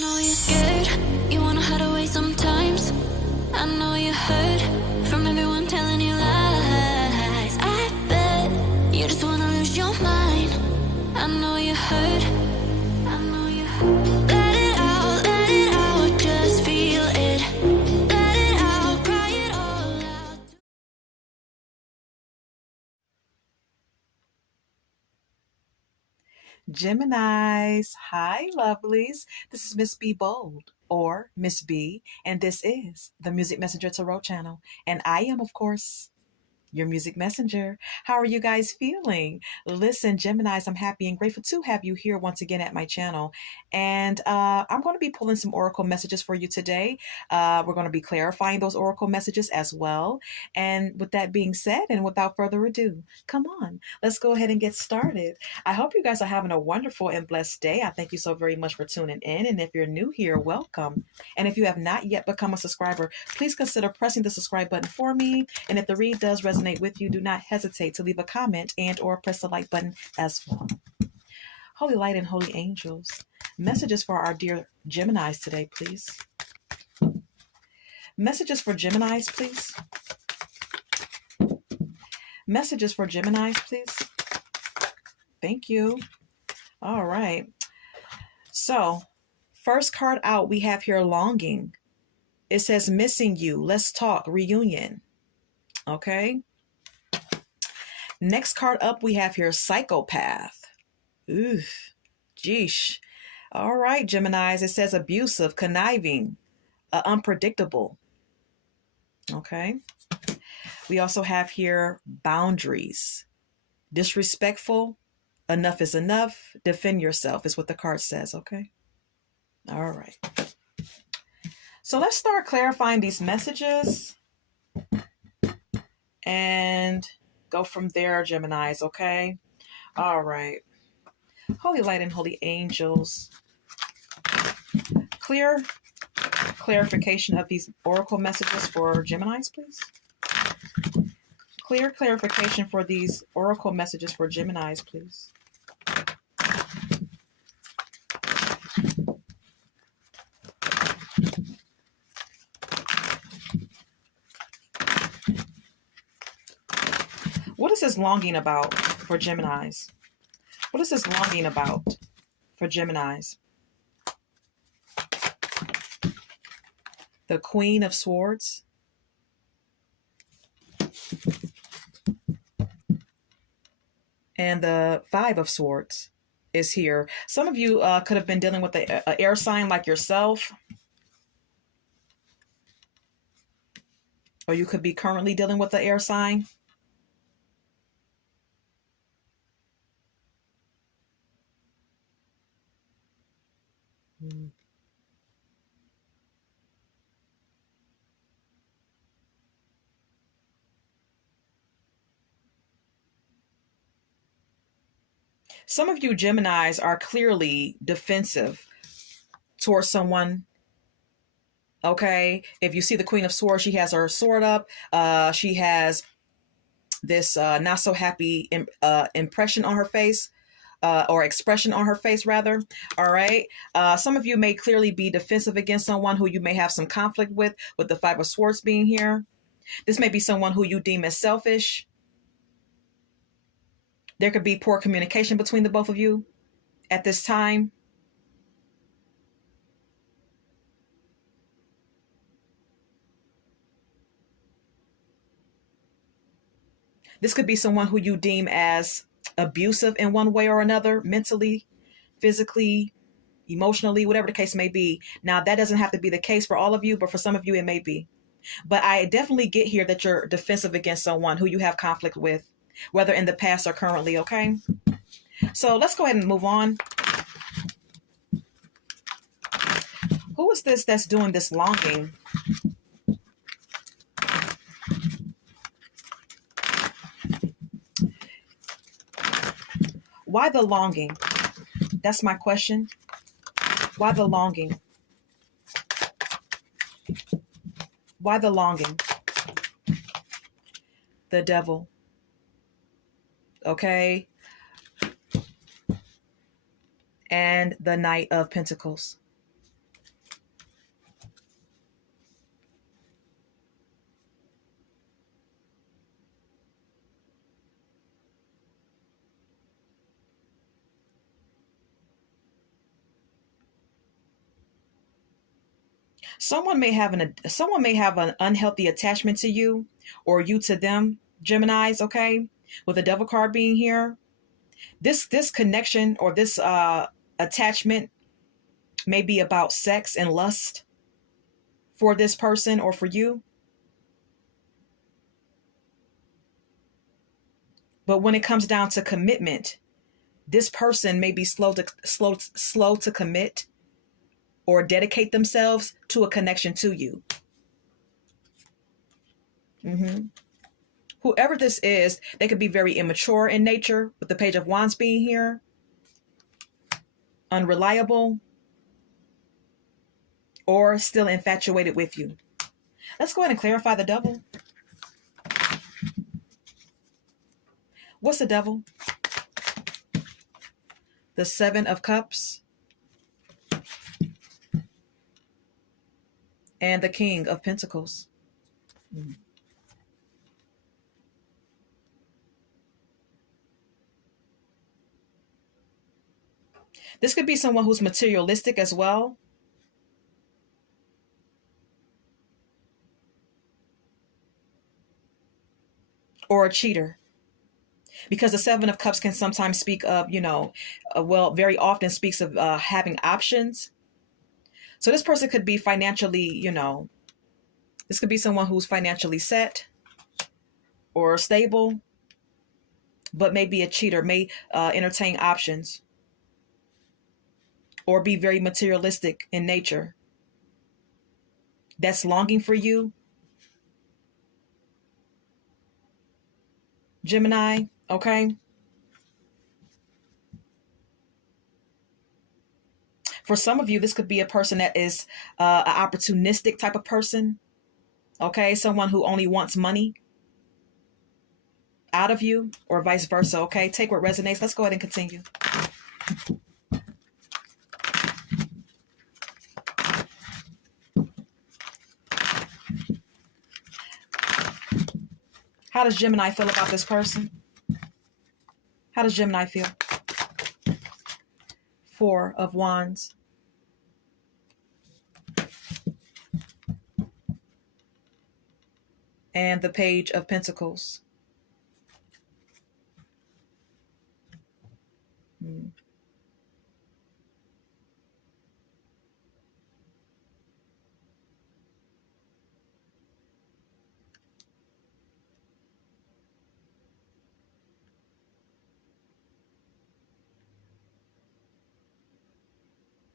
know you're scared, you wanna hide away sometimes. I know you hurt from everyone telling you lies. I bet you just wanna lose your mind. I know you hurt, I know you hurt. Let it out, just feel it. Let it out, cry it all out. Geminis, hi lovelies. This is Miss B Bold or Miss B, and this is the Music Messenger Tarot channel. And I am, of course, your music messenger. How are you guys feeling? Listen, Geminis, I'm happy and grateful to have you here once again at my channel. And I'm going to be pulling some oracle messages for you today. We're going to be clarifying those oracle messages as well. And with that being said, and without further ado, come on, let's go ahead and get started. I hope you guys are having a wonderful and blessed day. I thank you so very much for tuning in. And if you're new here, welcome. And if you have not yet become a subscriber, please consider pressing the subscribe button for me. And if the read does resonate with you, do not hesitate to leave a comment and or press the like button as well. Holy light and holy angels, messages for our dear Geminis today, please. Messages for Geminis, please. Messages for Geminis, please. Thank you. All right. So, first card out, we have here longing. It says missing you. Let's talk. Reunion. Okay. Next card up, we have here psychopath. Oof. Geesh. All right, Geminis. It says abusive, conniving, unpredictable. Okay. We also have here boundaries. Disrespectful. Enough is enough. Defend yourself is what the card says. Okay. All right. So let's start clarifying these messages and go from there, Geminis, okay? All right. Holy light and holy angels. Clarification of these oracle messages for Geminis, please. Clear clarification for these oracle messages for Geminis, please. What is this longing about for Geminis? What is this longing about for Geminis? The Queen of Swords. And the Five of Swords is here. Some of you could have been dealing with an air sign like yourself. Or you could be currently dealing with the air sign. Some of you Geminis are clearly defensive towards someone. Okay, if you see the Queen of Swords, she has her sword up. She has this not so happy impression on her face, or expression on her face, rather. All right. Some of you may clearly be defensive against someone who you may have some conflict with the Five of Swords being here. This may be someone who you deem as selfish. There could be poor communication between the both of you at this time. This could be someone who you deem as abusive in one way or another, mentally, physically, emotionally, whatever the case may be. Now, that doesn't have to be the case for all of you, but for some of you, it may be. But I definitely get here that you're defensive against someone who you have conflict with, whether in the past or currently, okay? So let's go ahead and move on. Who is this that's doing this longing? Why the longing? That's my question. Why the longing? Why the longing? The devil. Okay. And the Knight of Pentacles. Someone may have an unhealthy attachment to you, or you to them, Geminis, okay? With the devil card being here. This connection or this attachment may be about sex and lust for this person or for you. But when it comes down to commitment, this person may be slow to commit or dedicate themselves to a connection to you. hmm Whoever this is, they could be very immature in nature, with the Page of Wands being here, unreliable, or still infatuated with you. Let's go ahead and clarify the devil. What's the devil? The Seven of Cups and the King of Pentacles. This could be someone who's materialistic as well. Or a cheater. Because the Seven of Cups can sometimes speak of, very often speaks of having options. So this person could be financially, this could be someone who's financially set or stable, but may be a cheater, may entertain options, or be very materialistic in nature. That's longing for you, Gemini, okay? For some of you, this could be a person that is an opportunistic type of person, okay? Someone who only wants money out of you, or vice versa, okay? Take what resonates. Let's go ahead and continue. How does Gemini feel about this person? How does Gemini feel? Four of Wands. And the Page of Pentacles.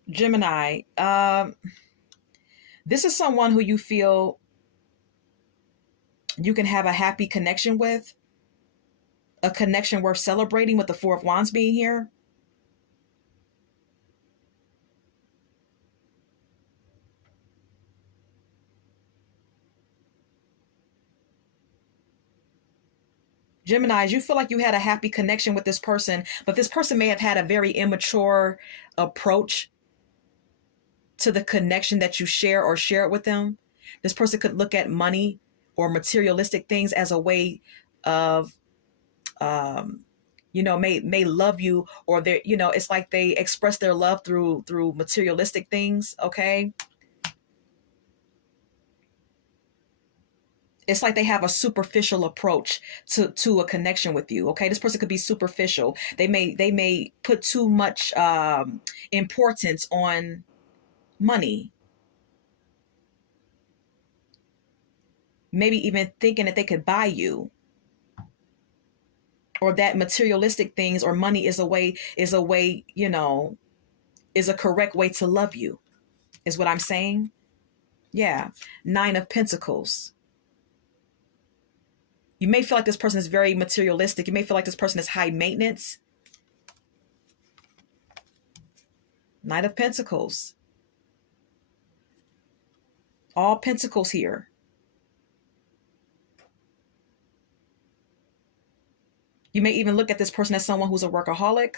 Gemini, this is someone who you feel you can have a happy connection with, a connection worth celebrating, with the Four of Wands being here. Geminis, you feel like you had a happy connection with this person, but this person may have had a very immature approach to the connection that you share or share it with them. This person could look at money or materialistic things as a way of, may love you, or they, it's like they express their love through materialistic things. Okay. It's like they have a superficial approach to a connection with you. Okay. This person could be superficial. They may put too much importance on money. Maybe even thinking that they could buy you, or that materialistic things or money is a way, is a correct way to love you, is what I'm saying. Yeah. Nine of Pentacles. You may feel like this person is very materialistic. You may feel like this person is high maintenance. Knight of Pentacles. All pentacles here. You may even look at this person as someone who's a workaholic,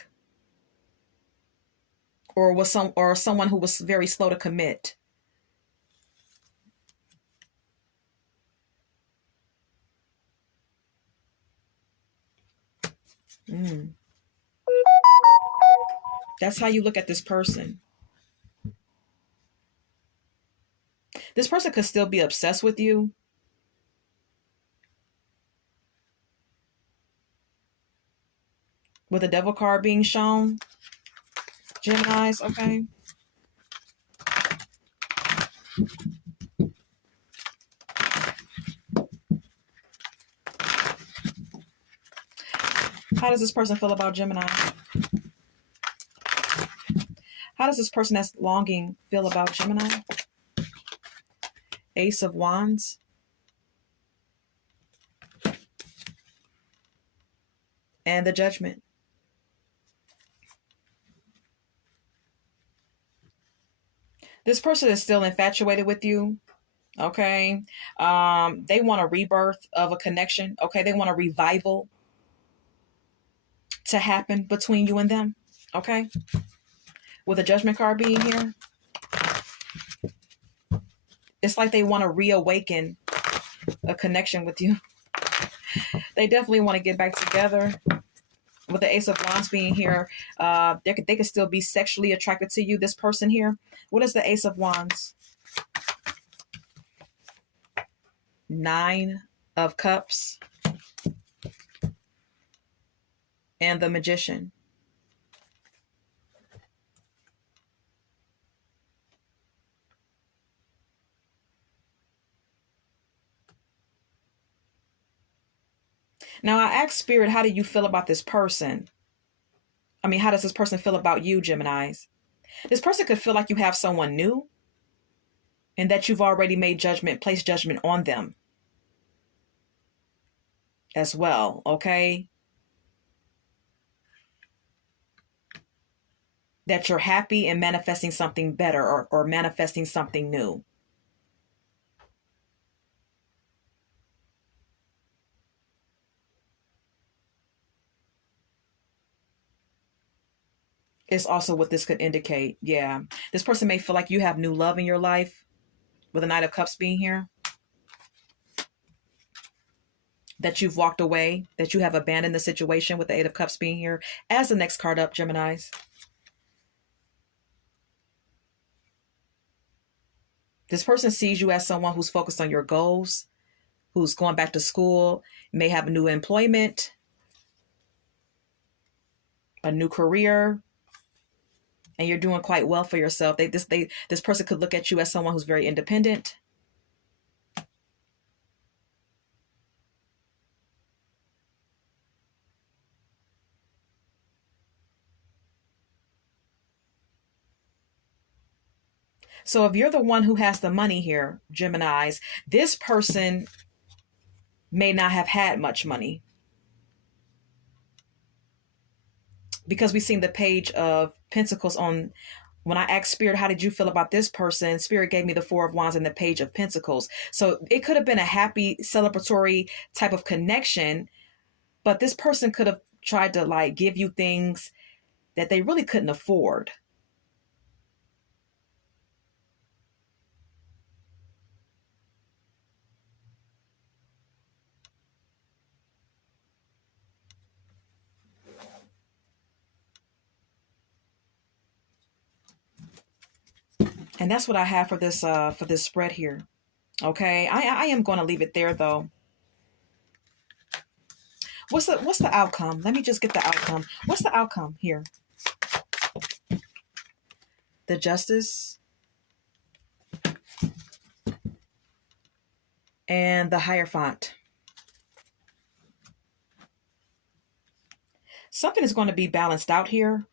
or someone who was very slow to commit. That's how you look at this person. This person could still be obsessed with you. With the devil card being shown, Geminis, okay? How does this person feel about Gemini? How does this person that's longing feel about Gemini? Ace of Wands. And the Judgment. This person is still infatuated with you. Okay. They want a rebirth of a connection. Okay. They want a revival to happen between you and them. Okay. With the Judgment card being here, it's like they want to reawaken a connection with you. They definitely want to get back together. With the Ace of Wands being here, they could still be sexually attracted to you, this person here. What is the Ace of Wands? 9 of Cups. And the Magician. Now, I asked Spirit, how do you feel about this person? I mean, how does this person feel about you, Geminis? This person could feel like you have someone new and that you've already made judgment, placed judgment on them as well, okay? That you're happy and manifesting something better or manifesting something new. Is also what this could indicate. Yeah. This person may feel like you have new love in your life with the Knight of Cups being here. That you've walked away, that you have abandoned the situation with the Eight of Cups being here. As the next card up, Geminis. This person sees you as someone who's focused on your goals, who's going back to school, may have a new employment, a new career, and you're doing quite well for yourself. This person could look at you as someone who's very independent. So if you're the one who has the money here, Geminis, this person may not have had much money. Because we've seen the Page of Pentacles on, when I asked Spirit, how did you feel about this person? Spirit gave me the Four of Wands and the Page of Pentacles. So it could have been a happy, celebratory type of connection, but this person could have tried to like give you things that they really couldn't afford. And that's what I have for this spread here. Okay, I am going to leave it there though. What's the outcome? Let me just get the outcome. What's the outcome here? The Justice and the Hierophant. Something is going to be balanced out here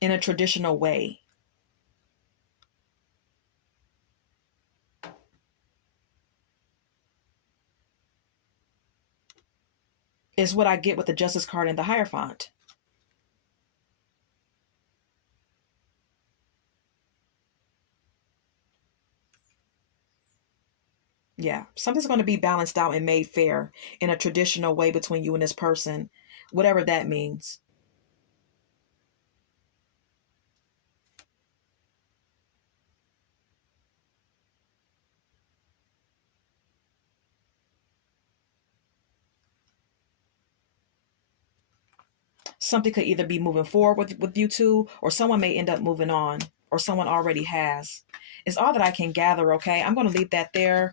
in a traditional way. Is what I get with the Justice card and the Hierophant. Yeah, something's going to be balanced out and made fair in a traditional way between you and this person, whatever that means. Something could either be moving forward with you two, or someone may end up moving on. or someone already has. Is all that I can gather, okay? I'm going to leave that there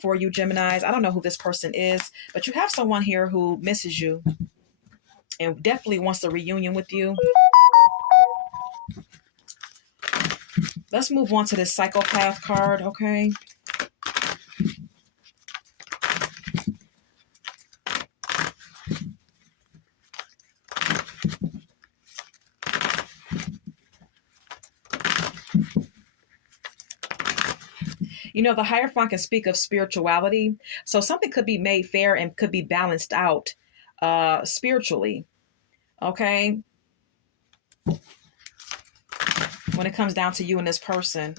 for you, Geminis. I don't know who this person is, but you have someone here who misses you and definitely wants a reunion with you. Let's move on to this psychopath card, okay? You know, the Hierophant can speak of spirituality. So something could be made fair and could be balanced out spiritually, okay? When it comes down to you and this person.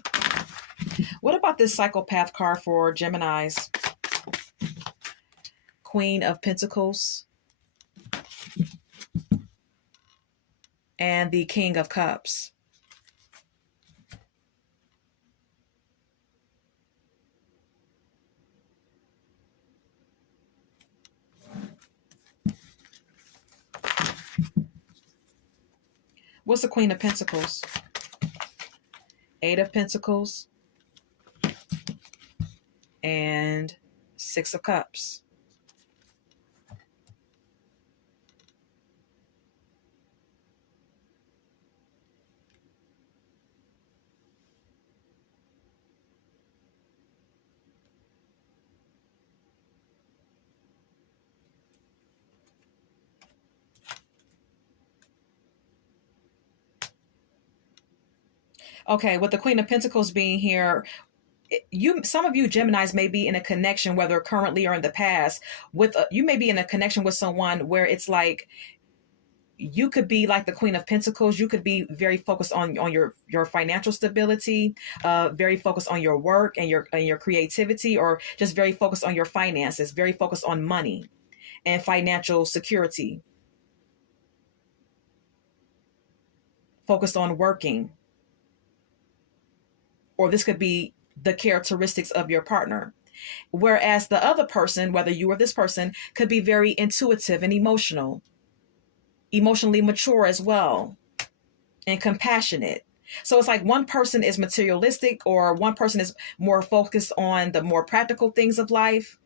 What about this psychopath card for Geminis? Queen of Pentacles and the King of Cups. What's the Queen of Pentacles? Eight of Pentacles and Six of Cups. Okay, with the Queen of Pentacles being here, some of you Geminis may be in a connection, whether currently or in the past, with you may be in a connection with someone where it's like you could be like the Queen of Pentacles. You could be very focused on your financial stability, very focused on your work and your creativity, or just very focused on your finances, very focused on money and financial security, focused on working. Or this could be the characteristics of your partner. Whereas the other person, whether you or this person, could be very intuitive and emotionally mature as well, and compassionate. So it's like one person is materialistic, or one person is more focused on the more practical things of life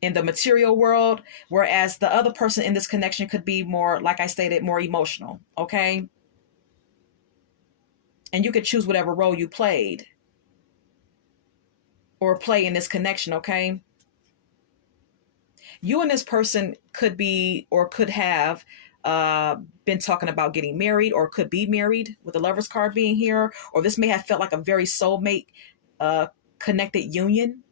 in the material world, whereas the other person in this connection could be more, like I stated, more emotional, okay? And you could choose whatever role you played or play in this connection, okay? You and this person could be or could have been talking about getting married, or could be married with the Lover's card being here, or this may have felt like a very soulmate connected union.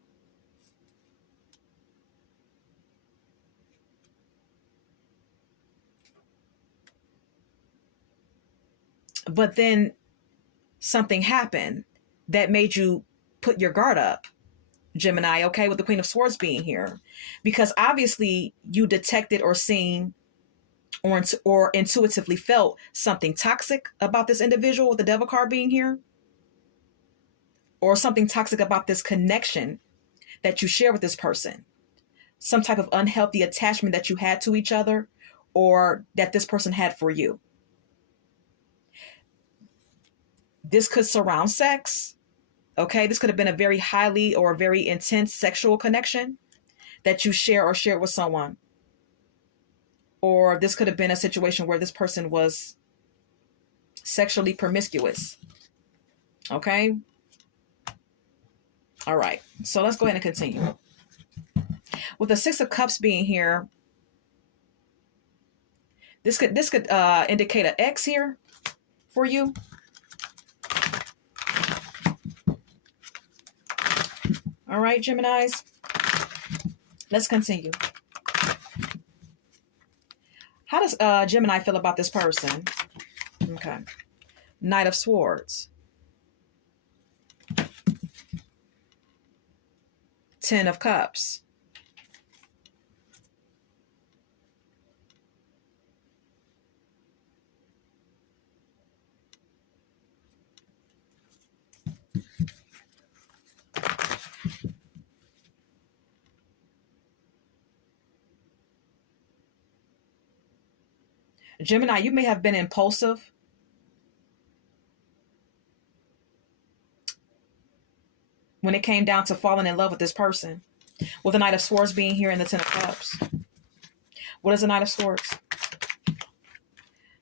But then something happened that made you put your guard up, Gemini, okay, with the Queen of Swords being here. Because obviously you detected or seen or intuitively felt something toxic about this individual with the Devil card being here, or something toxic about this connection that you share with this person, some type of unhealthy attachment that you had to each other, or that this person had for you. This could surround sex, okay? This could have been a very highly or very intense sexual connection that you share or shared with someone. Or this could have been a situation where this person was sexually promiscuous, okay? All right, so let's go ahead and continue. With the Six of Cups being here, this could indicate an X here for you. All right, Geminis, let's continue. How does Gemini feel about this person? Okay. Knight of Swords. Ten of Cups. Gemini, you may have been impulsive when it came down to falling in love with this person. With the Knight of Swords being here and the Ten of Cups. What is the Knight of Swords?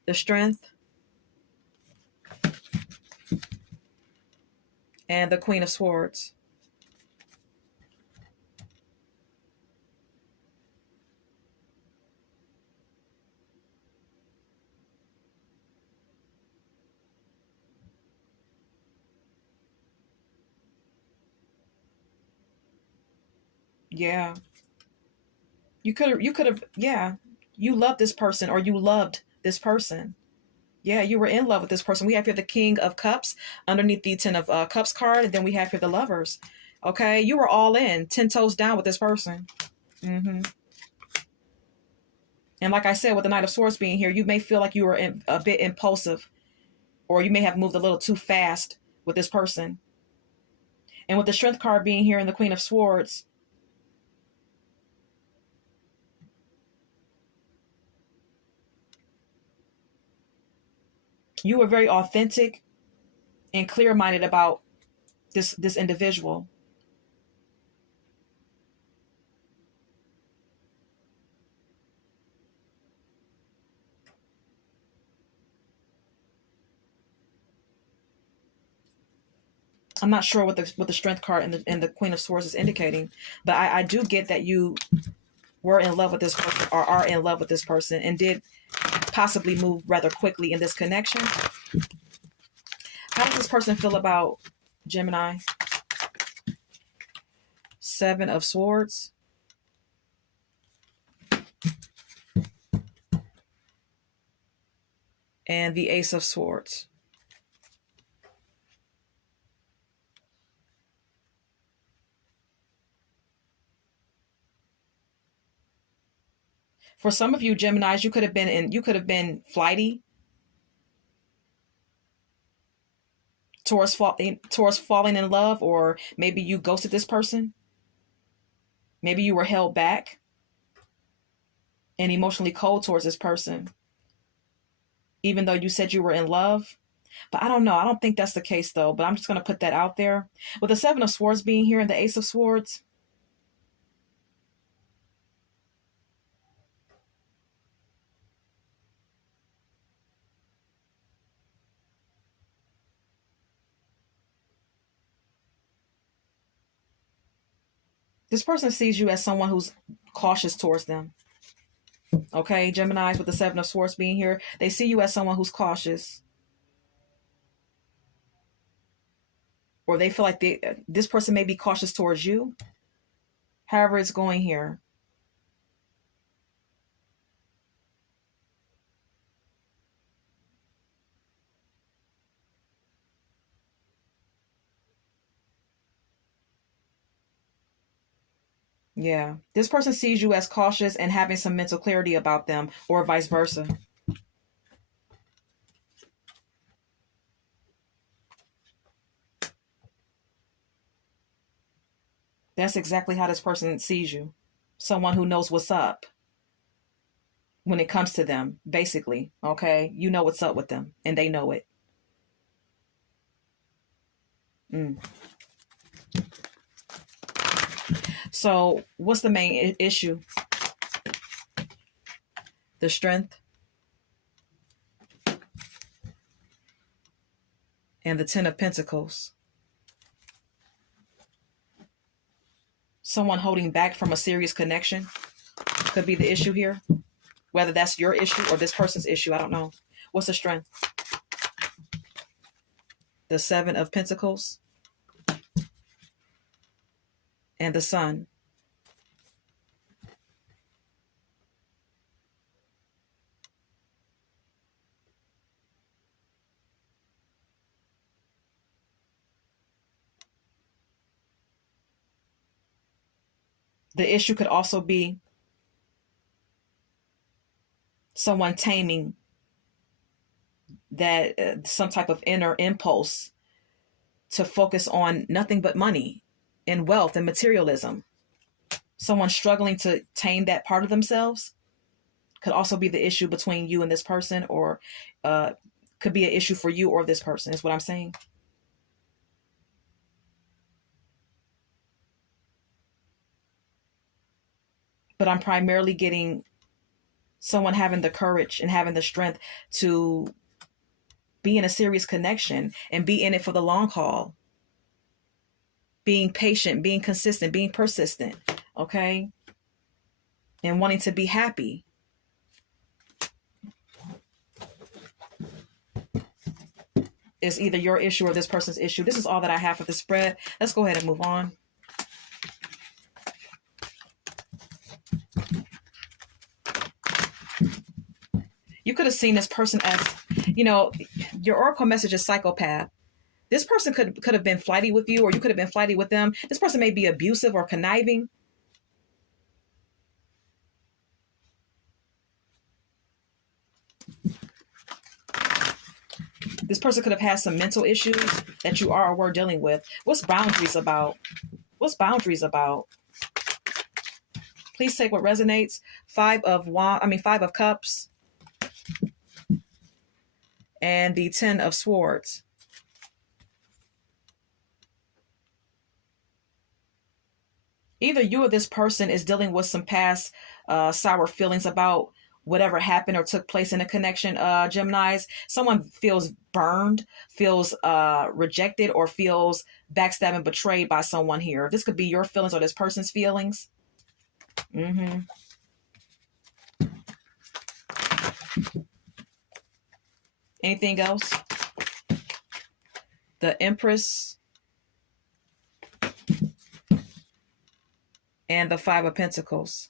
The Strength and the Queen of Swords. Yeah. You could have, yeah. You loved this person, or you loved this person. Yeah, you were in love with this person. We have here the King of Cups underneath the Ten of Cups card, and then we have here the Lovers. Okay, you were all in, 10 toes down with this person. hmm And like I said, with the Knight of Swords being here, you may feel like you were a bit impulsive, or you may have moved a little too fast with this person. And with the Strength card being here and the Queen of Swords, you were very authentic and clear-minded about this individual. I'm not sure what the Strength card and the Queen of Swords is indicating, but I do get that you were in love with this person, or are in love with this person, and did possibly move rather quickly in this connection. How does this person feel about Gemini? Seven of Swords. And the Ace of Swords. For some of you Geminis, you could have been flighty towards falling in love, or maybe you ghosted this person. Maybe you were held back and emotionally cold towards this person, even though you said you were in love. But I don't know. I don't think that's the case, though. But I'm just going to put that out there. With the Seven of Swords being here and the Ace of Swords, this person sees you as someone who's cautious towards them. Okay, Geminis, with the Seven of Swords being here, they see you as someone who's cautious. Or they feel like this person may be cautious towards you. However it's going here. Yeah. This person sees you as cautious and having some mental clarity about them, or vice versa. That's exactly how this person sees you. Someone who knows what's up when it comes to them, basically. Okay? You know what's up with them, and they know it. Mm. So, what's the main issue? The Strength and the Ten of Pentacles. Someone holding back from a serious connection could be the issue here. Whether that's your issue or this person's issue, I don't know. What's the Strength? The Seven of Pentacles and the Sun. The issue could also be someone taming that some type of inner impulse to focus on nothing but money and wealth and materialism. Someone struggling to tame that part of themselves could also be the issue between you and this person, or could be an issue for you or this person, is what I'm saying. but I'm primarily getting someone having the courage and having the strength to be in a serious connection and be in it for the long haul, being patient, being consistent, being persistent, okay? And wanting to be happy. Is either your issue or this person's issue. This is all that I have for the spread. Let's go ahead and move on. You could have seen this person as, your oracle message is psychopath. This person could have been flighty with you, or you could have been flighty with them. This person may be abusive or conniving. This person could have had some mental issues that you are or were dealing with. What's boundaries about? What's boundaries about? Please take what resonates. Five of Cups. And the 10 of Swords. Either you or this person is dealing with some past sour feelings about whatever happened or took place in a connection, Geminis. Someone feels burned, feels rejected, or feels backstabbed and betrayed by someone here. This could be your feelings or this person's feelings. Anything else? The Empress and the Five of Pentacles.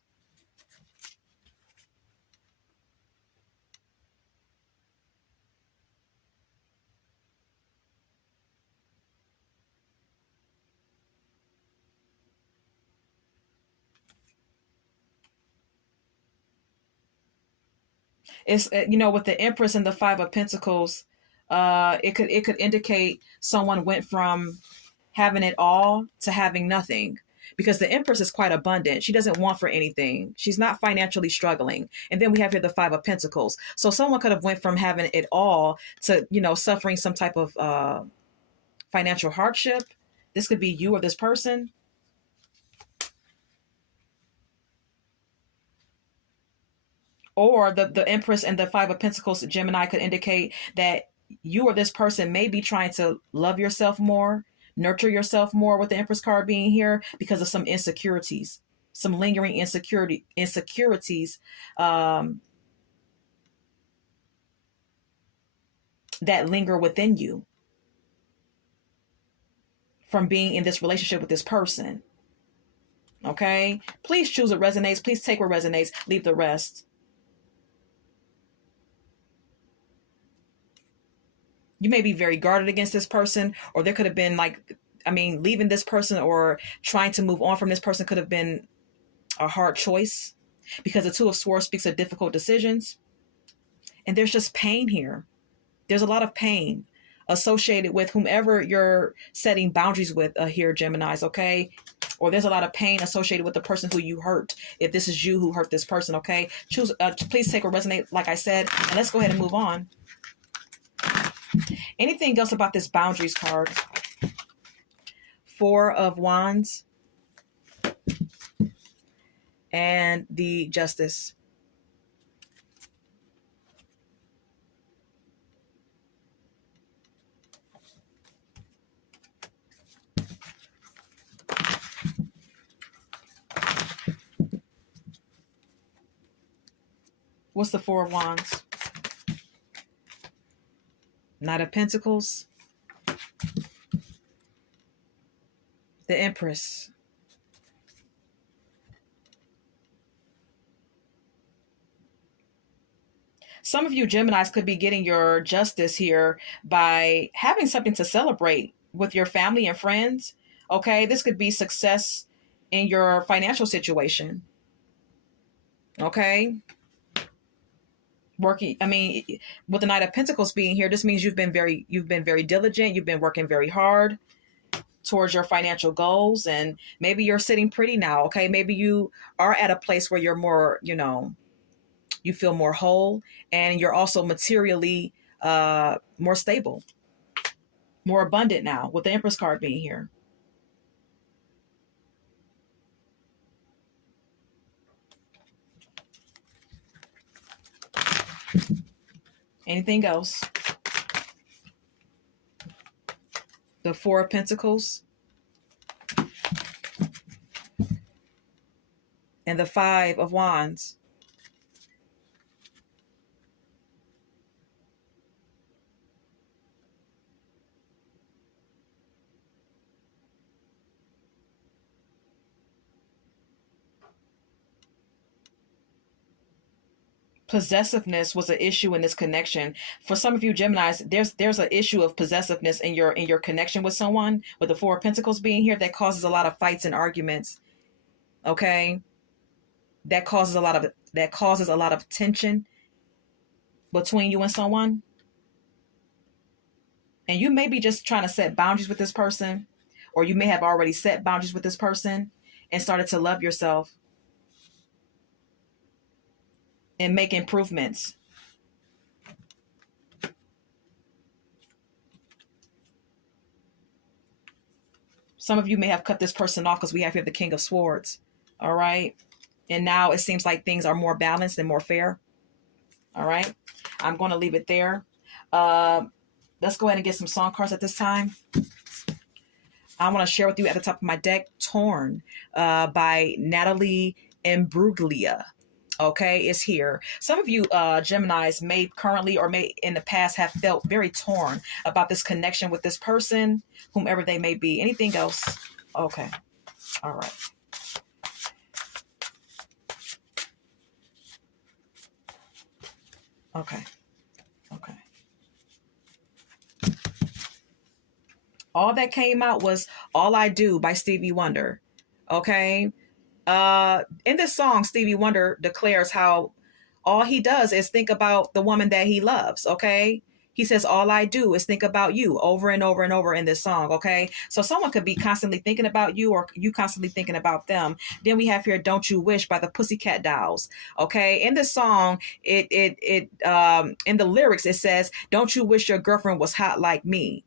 It's with the Empress and the Five of Pentacles, it could indicate someone went from having it all to having nothing, because the Empress is quite abundant. She doesn't want for anything. She's not financially struggling. And then we have here the Five of Pentacles. So someone could have went from having it all to, suffering some type of financial hardship. This could be you or this person. Or the Empress and the Five of Pentacles, Gemini, could indicate that you or this person may be trying to love yourself more, nurture yourself more, with the Empress card being here, because of some insecurities, some lingering insecurities that linger within you from being in this relationship with this person. Okay? Please choose what resonates. Please take what resonates. Leave the rest. You may be very guarded against this person, or there could have been leaving this person or trying to move on from this person could have been a hard choice, because the Two of Swords speaks of difficult decisions. And there's just pain here. There's a lot of pain associated with whomever you're setting boundaries with here, Geminis, okay? Or there's a lot of pain associated with the person who you hurt, if this is you who hurt this person, okay? Please take what resonate, like I said, and let's go ahead and move on. Anything else about this boundaries card? Four of Wands and the Justice. What's the Four of Wands? Knight of Pentacles. The Empress. Some of you Geminis could be getting your justice here by having something to celebrate with your family and friends. Okay, this could be success in your financial situation. Okay. Working, with the Knight of Pentacles being here, this means you've been very diligent. You've been working very hard towards your financial goals, and maybe you're sitting pretty now. Okay, maybe you are at a place where you're more, you feel more whole, and you're also materially more stable, more abundant now, with the Empress card being here. Anything else? The Four of Pentacles and the Five of Wands. Possessiveness was an issue in this connection. For some of you Geminis, there's an issue of possessiveness in your connection with someone, with the Four of Pentacles being here, that causes a lot of fights and arguments. Okay? That causes a lot of tension between you and someone. And you may be just trying to set boundaries with this person, or you may have already set boundaries with this person and started to love yourself and make improvements. Some of you may have cut this person off because we have here the King of Swords. All right. And now it seems like things are more balanced and more fair. All right. I'm going to leave it there. Let's go ahead and get some song cards at this time. I want to share with you at the top of my deck, Torn by Natalie Imbruglia. Okay, it's here. Some of you Geminis may currently or may in the past have felt very torn about this connection with this person, whomever they may be. Anything else? Okay. All right. Okay. Okay. All that came out was All I Do by Stevie Wonder. Okay. In this song, Stevie Wonder declares how all he does is think about the woman that he loves. Okay. He says, all I do is think about you, over and over and over in this song. Okay. So someone could be constantly thinking about you, or you constantly thinking about them. Then we have here, Don't You Wish by the Pussycat Dolls. Okay. In this song, in the lyrics, it says, don't you wish your girlfriend was hot like me?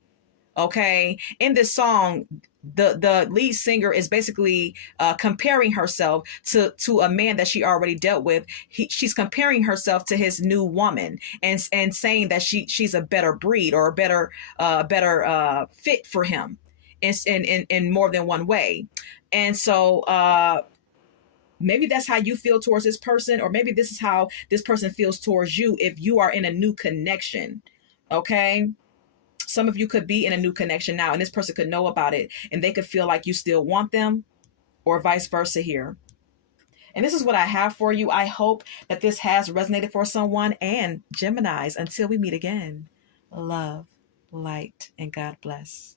Okay. In this song, the lead singer is basically comparing herself to a man that she already dealt with. She's comparing herself to his new woman, and saying that she's a better breed, or a better fit for him in more than one way. And so maybe that's how you feel towards this person, or maybe this is how this person feels towards you if you are in a new connection. Okay. Some of you could be in a new connection now, and this person could know about it, and they could feel like you still want them, or vice versa here. And this is what I have for you. I hope that this has resonated for someone. And Geminis, until we meet again, love, light, and God bless.